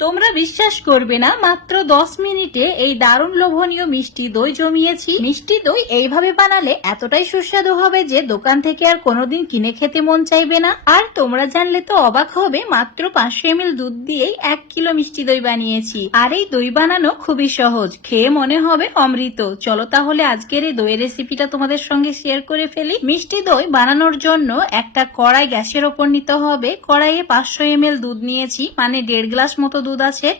তোমরা বিশ্বাস করবে না, মাত্র 10 মিনিটে এই দারুণ লোভনীয় মিষ্টি দই জমিয়েছি। মিষ্টি দই এইভাবে বানালে এতটাই সুস্বাদু হবে যে দোকান থেকে আর কোনোদিন কিনে খেতে মন চাইবে না। আর তোমরা জানলে তো অবাক হবে, মাত্র 500 ml দুধ দিয়েই 1 কিলো মিষ্টি দই বানিয়েছি। আর এই দই বানানো খুবই সহজ, খেয়ে মনে হবে অমৃত। চলো তাহলে আজকের এই দইয়ের রেসিপিটা তোমাদের সঙ্গে শেয়ার করে ফেলি। মিষ্টি দই বানানোর জন্য একটা কড়াই গ্যাসের ওপর নিতে হবে। কড়াইয়ে 500 ml দুধ নিয়েছি, মানে 1.5 গ্লাস মতো দুধ আছে।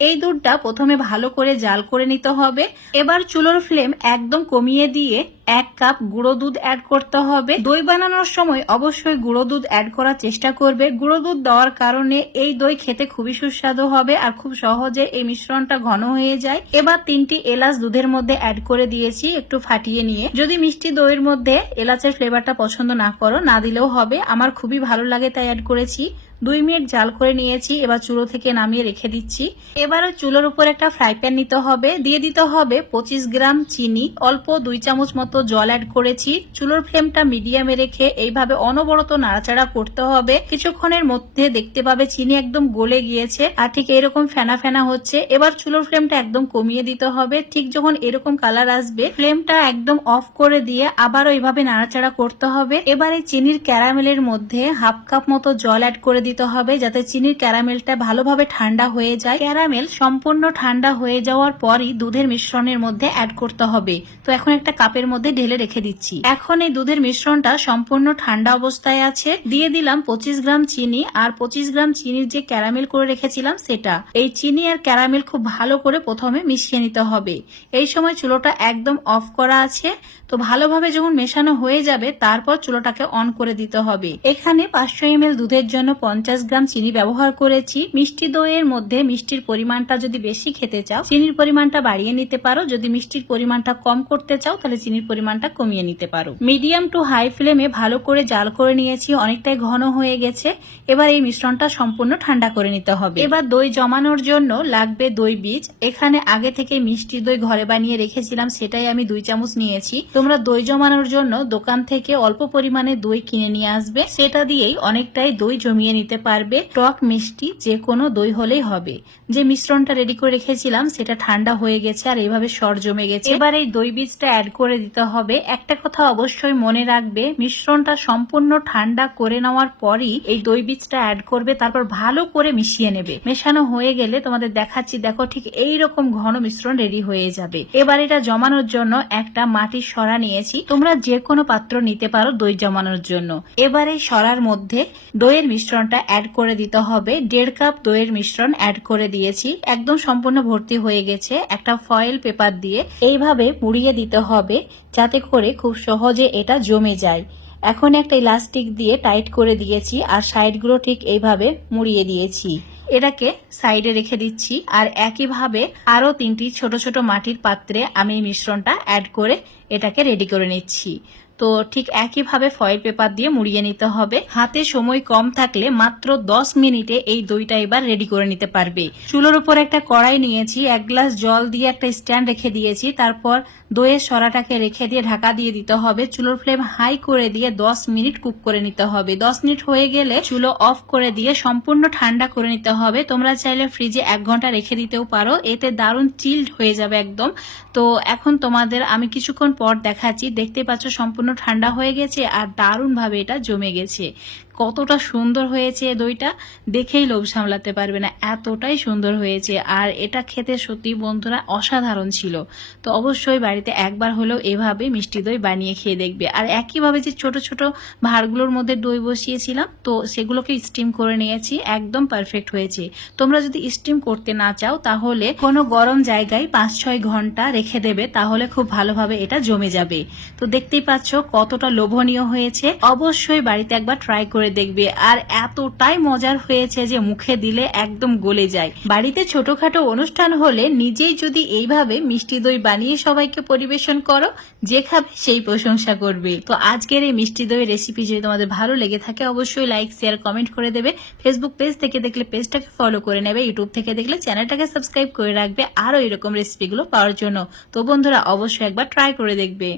এই দুধটা প্রথমে ভালো করে জাল করে নিতে হবে। এবার চুলোর ফ্লেম একদম কমিয়ে দিয়ে 1 কাপ গুঁড়ো দুধ অ্যাড করতে হবে। দই বানানোর সময় অবশ্যই গুঁড়ো দুধ অ্যাড করার চেষ্টা করবে। গুঁড়ো দুধ দেওয়ার কারণে এই দই খেতে খুবই সুস্বাদু হবে আর খুব সহজে এই মিশ্রণটা ঘন হয়ে যায়। এবার 3টি এলাচ দুধের মধ্যে অ্যাড করে দিয়েছি একটু ফাটিয়ে নিয়ে। যদি মিষ্টি দইয়ের মধ্যে এলাচের ফ্লেভারটা পছন্দ না করো, না দিলেও হবে, আমার খুবই ভালো লাগে তাই অ্যাড করেছি। 2 মিনিট জাল করে নিয়েছি। এবার চুলো থেকে নামিয়ে রেখে দিচ্ছি। এবারে চুলোর উপর একটা ফ্রাই প্যান নিতে হবে, দিয়ে দিতে হবে 25 গ্রাম চিনি, অল্প 2 চামচ মতো জল অ্যাড করেছি। চুলোর ফ্লেমটা মিডিয়ামে রেখে এইভাবে অনবরত নাড়াচাড়া করতে হবে। কিছুক্ষণের মধ্যে দেখতে পাবে চিনি একদম গলে গিয়েছে আর ঠিক এরকম ফেনা ফেনা হচ্ছে। এবার চুলোর ফ্লেমটা একদম কমিয়ে দিতে হবে। ঠিক যখন এরকম কালার আসবে, ফ্লেমটা একদম অফ করে দিয়ে আবারও এইভাবে নাড়াচাড়া করতে হবে। এবার এই চিনির ক্যারামেলের মধ্যে 1/2 কাপ মতো জল অ্যাড করে দিতে হবে, যাতে চিনির ক্যারামেলটা ভালোভাবে ঠান্ডা হয়ে যায়। ক্যারামেল সম্পূর্ণ ঠান্ডা হয়ে যাওয়ার পরই দুধের মিশ্রণের মধ্যে অ্যাড করতে হবে। তো এখন একটা কাপের মধ্যে ঢেলে রেখে দিচ্ছি। এখন এই দুধের মিশ্রণটা সম্পূর্ণ ঠান্ডা অবস্থায় আছে। দিয়ে দিলাম 25 গ্রাম চিনি আর 25 গ্রাম চিনির যে ক্যারামেল করে রেখেছিলাম সেটা। এই চিনি আর ক্যারামেল খুব ভালো করে প্রথমে মিশিয়ে নিতে হবে। এই সময় চুলোটা একদম অফ করা আছে। তো ভালোভাবে যখন মেশানো হয়ে যাবে, তারপর চুলোটাকে অন করে দিতে হবে। এখানে 500 ml দুধের জন্য 50 গ্রাম চিনি ব্যবহার করেছি। মিষ্টি দইয়ের মধ্যে মিষ্টির পরিমাণটা যদি বেশি খেতে চাও, চিনির পরিমাণটা বাড়িয়ে নিতে পারো। যদি মিষ্টির পরিমাণটা কম করতে চাও, তাহলে চিনির পরিমাণটা কমিয়ে নিতে পারো। মিডিয়াম টু হাই ফ্লেমে ভালো করে জাল করে নিয়েছি, অনেকটাই ঘন হয়ে গেছে। এবার এই মিশ্রণটা সম্পূর্ণ ঠান্ডা করে নিতে হবে। এবার দই জমানোর জন্য লাগবে দই বীজ। এখানে আগে থেকে মিষ্টি দই ঘরে বানিয়ে রেখেছিলাম, সেটাই আমি 2 চামচ নিয়েছি। তোমরা দই জমানোর জন্য দোকান থেকে অল্প পরিমাণে দই কিনে নিয়ে আসবে, সেটা দিয়েই অনেকটাই দই জমিয়ে নিতে পারবে। টক মিষ্টি যে কোনো দই হলেই হবে। যে মিশ্রণটা রেডি করে রেখেছিলাম সেটা ঠান্ডা হয়ে গেছে আর এইভাবে সর জমে গেছে। এবার এই দই বীজটা অ্যাড করে দিতে হবে। একটা কথা অবশ্যই মনে রাখবে, মিশ্রণটা সম্পূর্ণ ঠান্ডা করে নেওয়ার পরই এই দই বীজটা অ্যাড করবে, তারপর ভালো করে মিশিয়ে নেবে। মেশানো হয়ে গেলে তোমাদের দেখাচ্ছি, দেখো ঠিক এইরকম ঘন মিশ্রণ রেডি হয়ে যাবে। এবার এটা জমানোর জন্য একটা মাটির সরা নিয়েছি। তোমরা যে কোনো পাত্র নিতে পারো দই জমানোর জন্য। এবার এই সরার মধ্যে দইয়ের মিশ্রণটা অ্যাড করে দিতে হবে। 1.5 কাপ দইয়ের মিশ্রণ অ্যাড করে দিয়েছি, একদম সম্পূর্ণ ভর্তি হয়ে গেছে। একটা ফয়েল পেপার দিয়ে এইভাবে মুড়িয়ে দিতে হবে, যাতে করে খুব সহজে এটা জমে যায়। এখন একটা ইলাস্টিক দিয়ে টাইট করে দিয়েছি আর সাইডগুলো ঠিক এইভাবে মুড়িয়ে দিয়েছি। এটাকে সাইডে রেখে দিচ্ছি। আর একইভাবে আরো 3টি ছোট ছোট মাটির পাত্রে আমি মিশ্রণটা অ্যাড করে এটাকে রেডি করে নিচ্ছি। তো ঠিক একইভাবে ফয়েল পেপার দিয়ে মুড়িয়ে নিতে হবে। হাতে সময় কম থাকলে মাত্র 10 মিনিটে এই দইটা এবার রেডি করে নিতে পারবে। চুলোর উপর একটা কড়াই নিয়েছি, 1 গ্লাস জল দিয়ে একটা স্ট্যান্ড রেখে দিয়েছি। তারপর দইয়ের সরাটাকে রেখে দিয়ে ঢাকা দিয়ে দিতে হবে। চুলোর ফ্লেম হাই করে দিয়ে 10 মিনিট কুক করে নিতে হবে। 10 মিনিট হয়ে গেলে চুলো অফ করে দিয়ে সম্পূর্ণ ঠান্ডা করে নিতে হবে। তোমরা চাইলে ফ্রিজে 1 ঘন্টা রেখে দিতেও পারো, এতে দারুণ চিল্ড হয়ে যাবে একদম। তো এখন তোমাদের আমি কিছুক্ষণ পর দেখাচ্ছি। দেখতে পাচ্ছ সম্পূর্ণ ঠান্ডা হয়ে গেছে আর দারুণ ভাবে এটা জমে গেছে। কতটা সুন্দর হয়েছে দইটা, দেখেই লোভ সামলাতে পারবে না, এতটাই সুন্দর হয়েছে। আর এটা খেতে সত্যি বন্ধুরা অসাধারণ ছিল। তো অবশ্যই বাড়িতে একবার হলেও এভাবে মিষ্টি দই বানিয়ে খেয়ে দেখবে। আর একইভাবে যে ছোট ছোট ভাঁড়গুলোর মধ্যে দই বসিয়েছিলাম, তো সেগুলোকে স্টিম করে নিয়েছি, একদম পারফেক্ট হয়েছে। তোমরা যদি স্টিম করতে না চাও, তাহলে কোনো গরম জায়গায় 5-6 ঘন্টা রেখে দেবে, তাহলে খুব ভালোভাবে এটা জমে যাবে। তো দেখতেই পাচ্ছ কতটা লোভনীয় হয়েছে। অবশ্যই বাড়িতে একবার ট্রাই করে দেখবে। আর এতটাই মজার হয়েছে যে মুখে দিলে একদম গলে যায়। বাড়িতে ছোটখাটো অনুষ্ঠান হলে নিজেই যদি এইভাবে মিষ্টি দই বানিয়ে সবাইকে পরিবেশন করো, যে খাবে সেই প্রশংসা করবে। তো আজকের এই মিষ্টি দই রেসিপি যদি তোমাদের ভালো লেগে থাকে, অবশ্যই লাইক শেয়ার কমেন্ট করে দেবে। ফেসবুক পেজ থেকে দেখলে পেজটাকে ফলো করে নেবে, ইউটিউব থেকে দেখলে চ্যানেলটাকে সাবস্ক্রাইব করে রাখবে আরো এরকম রেসিপিগুলো পাওয়ার জন্য। তো বন্ধুরা অবশ্যই একবার ট্রাই করে দেখবে।